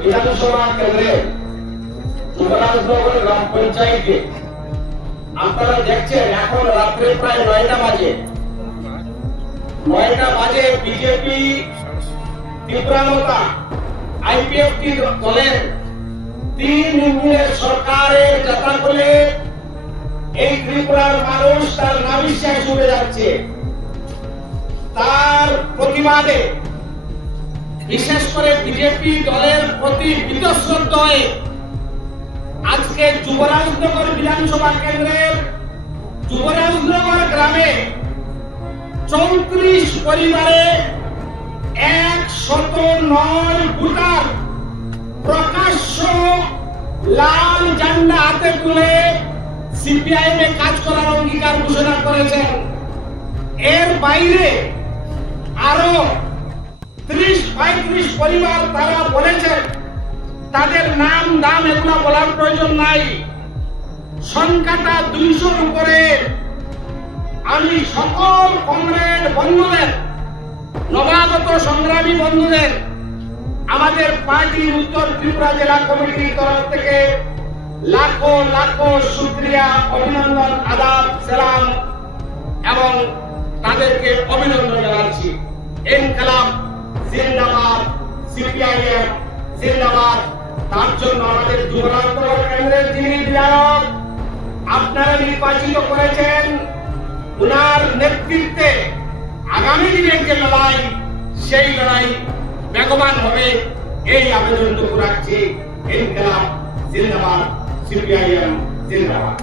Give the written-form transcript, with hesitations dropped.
বিধানসভা কেন্দ্রে যুবরাজনগর গ্রাম পঞ্চায়েতে আপনারা দেখছেন এখন রাত্রে প্রায় 9টা বাজে। 9টা বাজে বিজেপি তীব্রানতা আইপিএফটি দলের 3 ইঞ্জিনের সরকারের যাত্রা করে এই ত্রিপুরার মানুষ তার নাবিশ্বাস উঠে যাচ্ছে। তার প্রতিবাদে বিশেষ করে বিজেপি দলের প্রতি বিতশ্রদ্ধ হয়ে আজকে যুবরাজনগর বিধানসভা কেন্দ্রের যুবরাজনগর গ্রামে 34 পরিবারে 109 ভোটার প্রকাশ্য লাল ঝান্ডা হাতে তুলে সিপিআইএম এ কাজ করার অঙ্গীকার ঘোষণা করেছেন। এর বাইরে আরো 30-35 পরিবার তারা বলেছেন, তাদের নাম দাম এগুলো বলার প্রয়োজন নাই, সংখ্যাটা 200-র উপরে। আমি সকল কমরেড বন্ধুদের, নবাগত সংগ্রামী বন্ধুদের, আমাদের পার্টির উত্তর ত্রিপুরা জেলা কমিটির তরফ থেকে লাখো লাখো শুকরিয়া, অভিনন্দন, আদাব, সালাম এবং তাদেরকে অভিনন্দন জানাচ্ছি। ইনকলাব জিন্দাবাদ, সিপিআইএম জিন্দাবাদ। তার জন্য আমাদের যুবরাজনগর কেন্দ্রের যিনি বিধায়ক আপনারা নির্বাচিত করেছেন, উনার নেতৃত্বে আগামী দিনের যে লড়াই, সেই লড়াই বেগবান হবে, এই আবেদনটুকু রাখছি। ইনকলাব জিন্দাবাদ, সিপিআইএম জিন্দাবাদ।